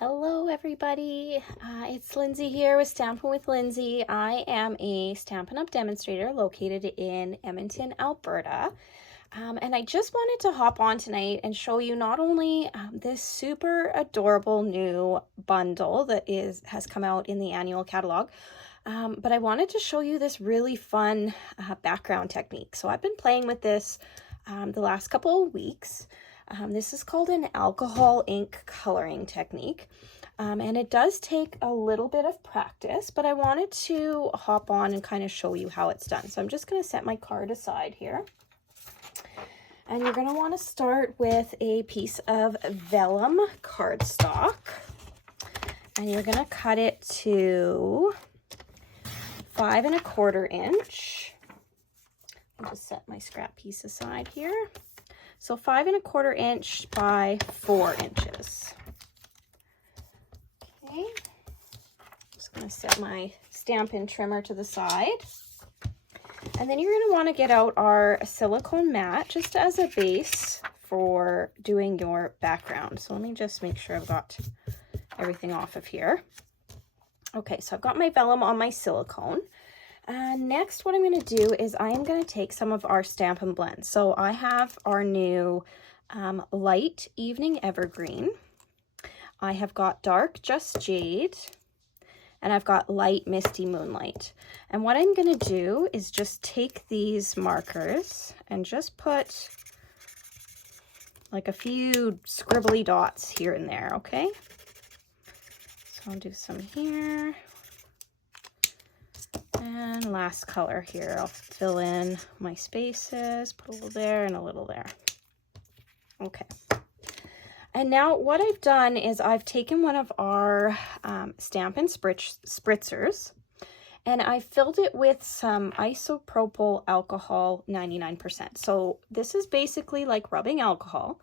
Hello everybody, it's Lindsay here with Stampin' with Lindsay. I am a Stampin' Up! Demonstrator located in Edmonton, Alberta. And I just wanted to hop on tonight and show you not only this super adorable new bundle that has come out in the annual catalog, but I wanted to show you this really fun background technique. So I've been playing with this the last couple of weeks. This is called an alcohol ink coloring technique, and it does take a little bit of practice, but I wanted to hop on and kind of show you how it's done. So I'm just going to set my card aside here, and you're going to want to start with a piece of vellum cardstock, and you're going to cut it to 5 1/4 inch. I'll just set my scrap piece aside here. So 5 1/4 inch by 4 inches. Okay, just gonna set my Stampin' trimmer to the side. And then you're gonna wanna get out our silicone mat just as a base for doing your background. So let me just make sure I've got everything off of here. Okay, so I've got my vellum on my silicone. Next, what I'm going to do is I am going to take some of our Stampin' blends. So I have our new light evening evergreen. I have got dark just jade, and I've got light misty moonlight. And what I'm going to do is just take these markers and just put like a few scribbly dots here and there, okay? So I'll do some here. And last color here, I'll fill in my spaces, put a little there and a little there. Okay. And now what I've done is I've taken one of our Stampin' spritzers, and I filled it with some isopropyl alcohol 99%. So this is basically like rubbing alcohol.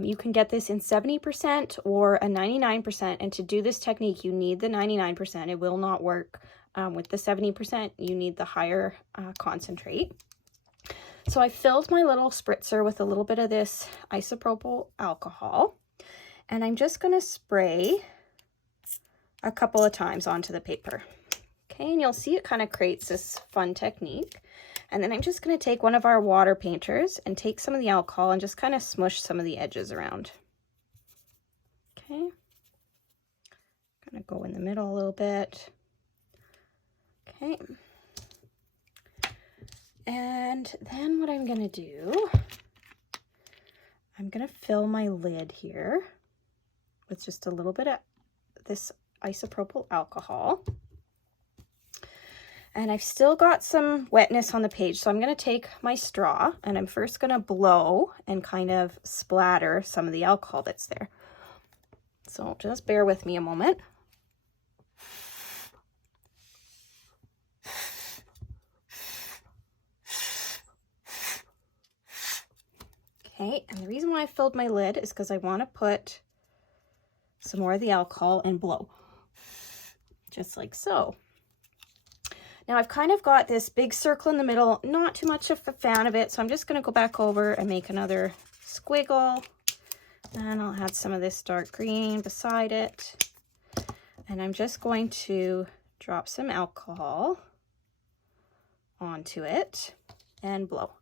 You can get this in 70% or a 99%, and to do this technique you need the 99%. It will not work with the 70%. You need the higher concentrate. So I filled my little spritzer with a little bit of this isopropyl alcohol, and I'm just going to spray a couple of times onto the paper. Okay, and you'll see it kind of creates this fun technique. And then I'm just going to take one of our water painters and take some of the alcohol and just kind of smush some of the edges around. Okay, going to go in the middle a little bit. Okay, and then what I'm going to do, I'm going to fill my lid here with just a little bit of this isopropyl alcohol. And I've still got some wetness on the page, so I'm going to take my straw and I'm first going to blow and kind of splatter some of the alcohol that's there. So just bear with me a moment. Okay, and the reason why I filled my lid is because I want to put some more of the alcohol and blow, just like so. Now I've kind of got this big circle in the middle, not too much of a fan of it, so I'm just going to go back over and make another squiggle, and I'll add some of this dark green beside it, and I'm just going to drop some alcohol onto it and blow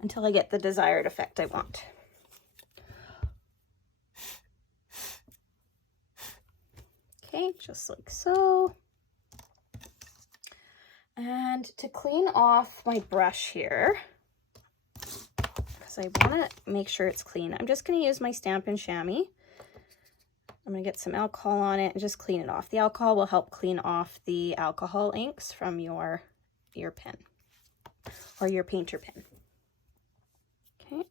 until I get the desired effect I want. Okay, just like so. And to clean off my brush here, because I want to make sure it's clean, I'm just going to use my Stampin' chamois. I'm going to get some alcohol on it and just clean it off. The alcohol will help clean off the alcohol inks from your pen or your painter pen. Okay,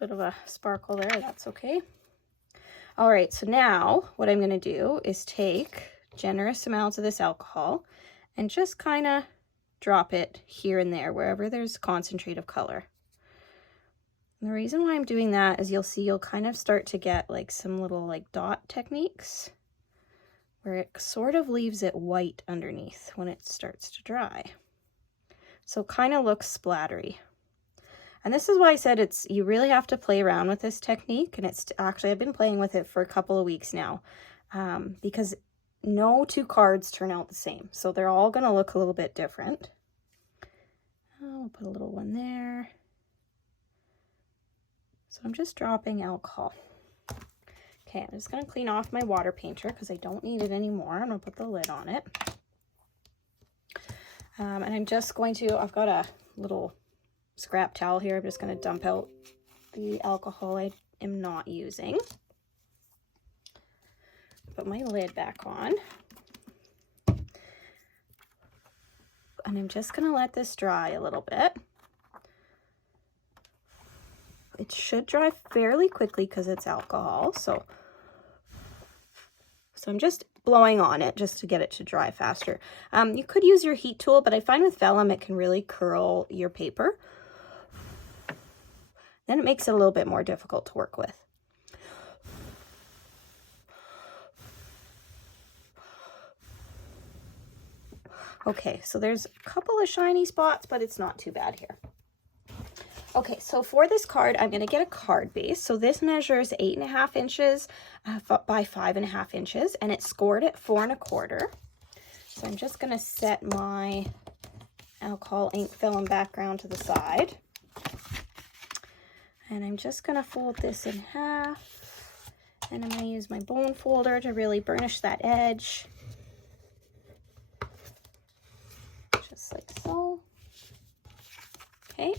bit of a sparkle there, that's okay. All right, so now what I'm going to do is take generous amounts of this alcohol and just kind of drop it here and there wherever there's concentrate of color. And the reason why I'm doing that is you'll see you'll kind of start to get like some little like dot techniques where it sort of leaves it white underneath when it starts to dry. So it kind of looks splattery. And this is why I said you really have to play around with this technique. And it's actually, I've been playing with it for a couple of weeks now, because no two cards turn out the same. So they're all going to look a little bit different. I'll put a little one there. So I'm just dropping alcohol. Okay, I'm just going to clean off my water painter because I don't need it anymore. I'm going to put the lid on it. And I'm just going to, I've got a little scrap towel here. I'm just going to dump out the alcohol I am not using. Put my lid back on. And I'm just going to let this dry a little bit. It should dry fairly quickly because it's alcohol. So I'm just blowing on it just to get it to dry faster. You could use your heat tool, but I find with vellum it can really curl your paper. Then it makes it a little bit more difficult to work with. Okay, so there's a couple of shiny spots, but it's not too bad here. Okay, so for this card, I'm going to get a card base. So this measures 8.5 inches by 5.5 inches, and it's scored at 4 1/4. So I'm just going to set my alcohol ink vellum background to the side. And I'm just going to fold this in half. And I'm going to use my bone folder to really burnish that edge. Just like so. Okay.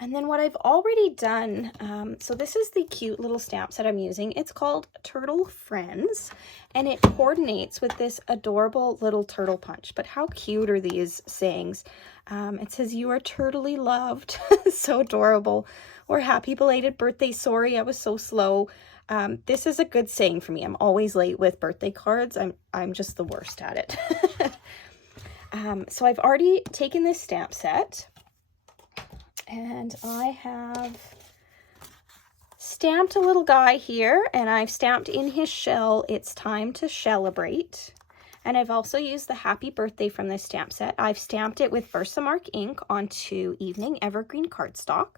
And then what I've already done, so this is the cute little stamp set I'm using. It's called Turtle Friends, and it coordinates with this adorable little turtle punch. But how cute are these sayings? It says, "You are turtly loved." So adorable. Or "Happy belated birthday, sorry, I was so slow." This is a good saying for me. I'm always late with birthday cards. I'm just the worst at it. So I've already taken this stamp set. And I have stamped a little guy here, and I've stamped in his shell, "It's time to celebrate." And I've also used the happy birthday from this stamp set. I've stamped it with Versamark ink onto Evening Evergreen cardstock,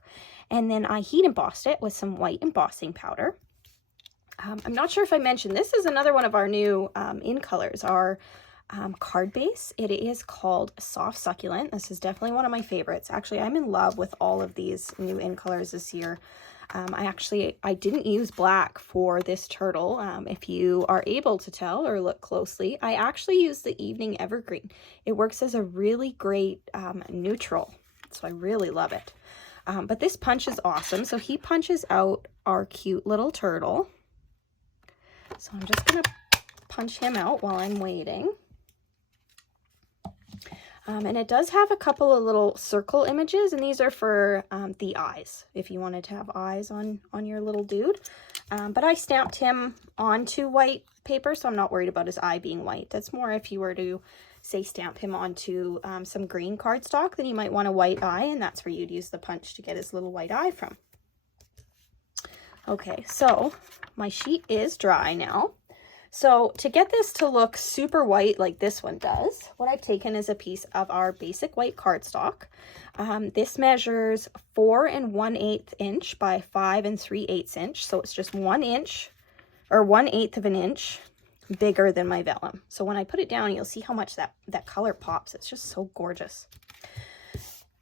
and then I heat embossed it with some white embossing powder. I'm not sure if I mentioned, this is another one of our new in colors, our card base. It is called Soft Succulent. This is definitely one of my favorites. Actually, I'm in love with all of these new in colors this year. I didn't use black for this turtle. If you are able to tell or look closely, I actually used the Evening Evergreen. It works as a really great neutral, so I really love it. But this punch is awesome. So he punches out our cute little turtle. So I'm just gonna punch him out while I'm waiting. And it does have a couple of little circle images, and these are for the eyes, if you wanted to have eyes on your little dude. But I stamped him onto white paper, so I'm not worried about his eye being white. That's more if you were to, say, stamp him onto some green cardstock, then you might want a white eye, and that's where you'd use the punch to get his little white eye from. Okay, so my sheet is dry now. So to get this to look super white like this one does, what I've taken is a piece of our basic white cardstock. This measures 4 1/8 inch by 5 3/8 inch. So it's just 1 inch or 1/8 of an inch bigger than my vellum. So when I put it down, you'll see how much that color pops. It's just so gorgeous.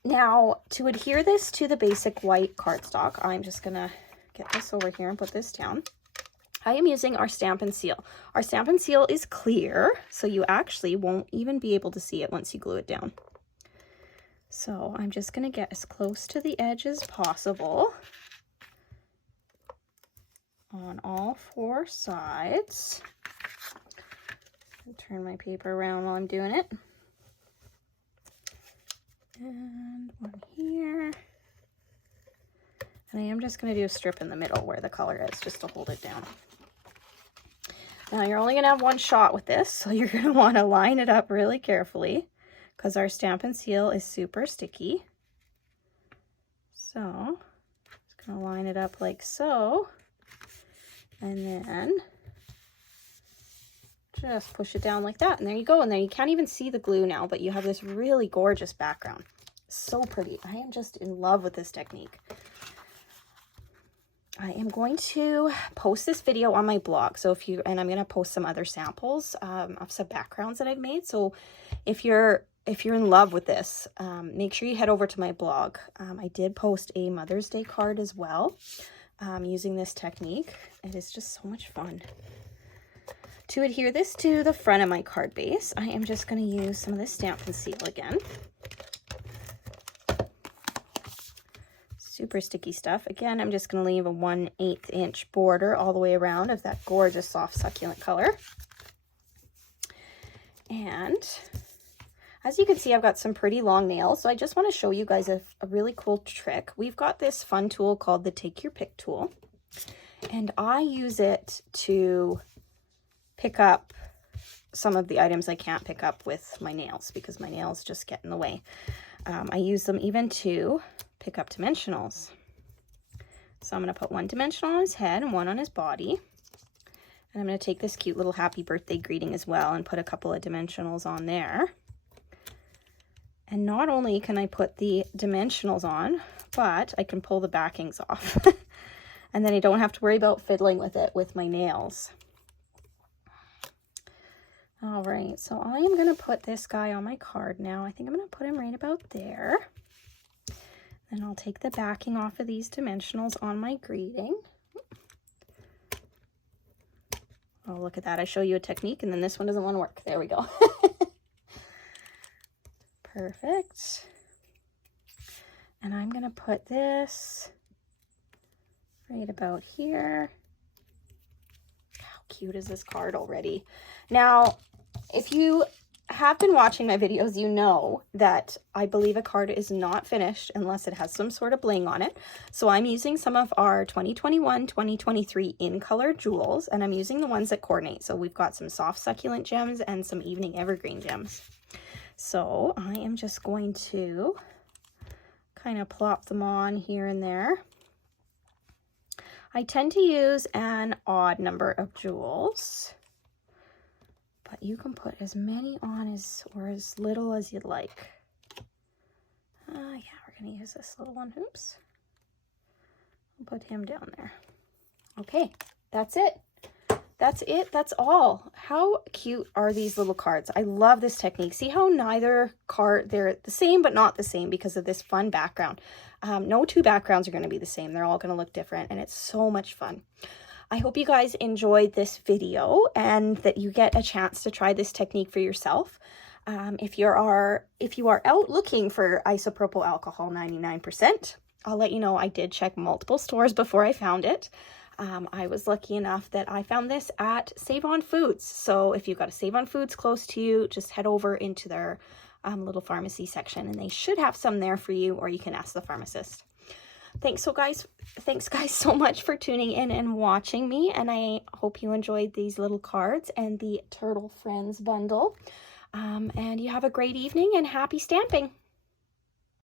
Now, to adhere this to the basic white cardstock, I'm just gonna get this over here and put this down. I am using our Stampin' Seal. Our Stampin' Seal is clear, so you actually won't even be able to see it once you glue it down. So I'm just going to get as close to the edge as possible on all 4 sides. I'll turn my paper around while I'm doing it. And one here. And I am just going to do a strip in the middle where the color is, just to hold it down. Now you're only going to have one shot with this, so you're going to want to line it up really carefully because our Stampin' Seal is super sticky. So just going to line it up like so, and then just push it down like that, and there you go. And there, you can't even see the glue now, but you have this really gorgeous background. so pretty. I am just in love with this technique. I am going to post this video on my blog. So and I'm going to post some other samples of some backgrounds that I've made. So if you're in love with this, make sure you head over to my blog. I did post a Mother's Day card as well using this technique. It is just so much fun. To adhere this to the front of my card base, I am just going to use some of this Stampin' Seal again. Super sticky stuff. Again, I'm just going to leave a 1/8 inch border all the way around of that gorgeous soft succulent color. And as you can see, I've got some pretty long nails, so I just want to show you guys a really cool trick. We've got this fun tool called the Take Your Pick tool, and I use it to pick up some of the items I can't pick up with my nails because my nails just get in the way. I use them even to pick up dimensionals. So I'm going to put one dimensional on his head and one on his body. And I'm going to take this cute little happy birthday greeting as well and put a couple of dimensionals on there. And not only can I put the dimensionals on, but I can pull the backings off. And then I don't have to worry about fiddling with it with my nails. All right, so I am going to put this guy on my card now. I think I'm going to put him right about there. Then I'll take the backing off of these dimensionals on my greeting. Oh, look at that. I show you a technique and then this one doesn't want to work. There we go. Perfect. And I'm going to put this right about here. How cute is this card already? Now, if you have been watching my videos, you know that I believe a card is not finished unless it has some sort of bling on it. So I'm using some of our 2021-2023 in color jewels, and I'm using the ones that coordinate. So we've got some soft succulent gems and some evening evergreen gems. So I am just going to kind of plop them on here and there. I tend to use an odd number of jewels, but you can put as many on or as little as you'd like. Yeah, we're going to use this little one. Oops. I'll put him down there. Okay, that's it. That's it. That's all. How cute are these little cards? I love this technique. See how neither card, they're the same but not the same because of this fun background. No two backgrounds are going to be the same. They're all going to look different, and it's so much fun. I hope you guys enjoyed this video and that you get a chance to try this technique for yourself. If you are out looking for isopropyl alcohol 99%, I'll let you know I did check multiple stores before I found it. I was lucky enough that I found this at Save On Foods. So if you've got a Save On Foods close to you, just head over into their little pharmacy section and they should have some there for you, or you can ask the pharmacist. Thanks guys so much for tuning in and watching me, and I hope you enjoyed these little cards and the Turtle Friends bundle. And you have a great evening and happy stamping.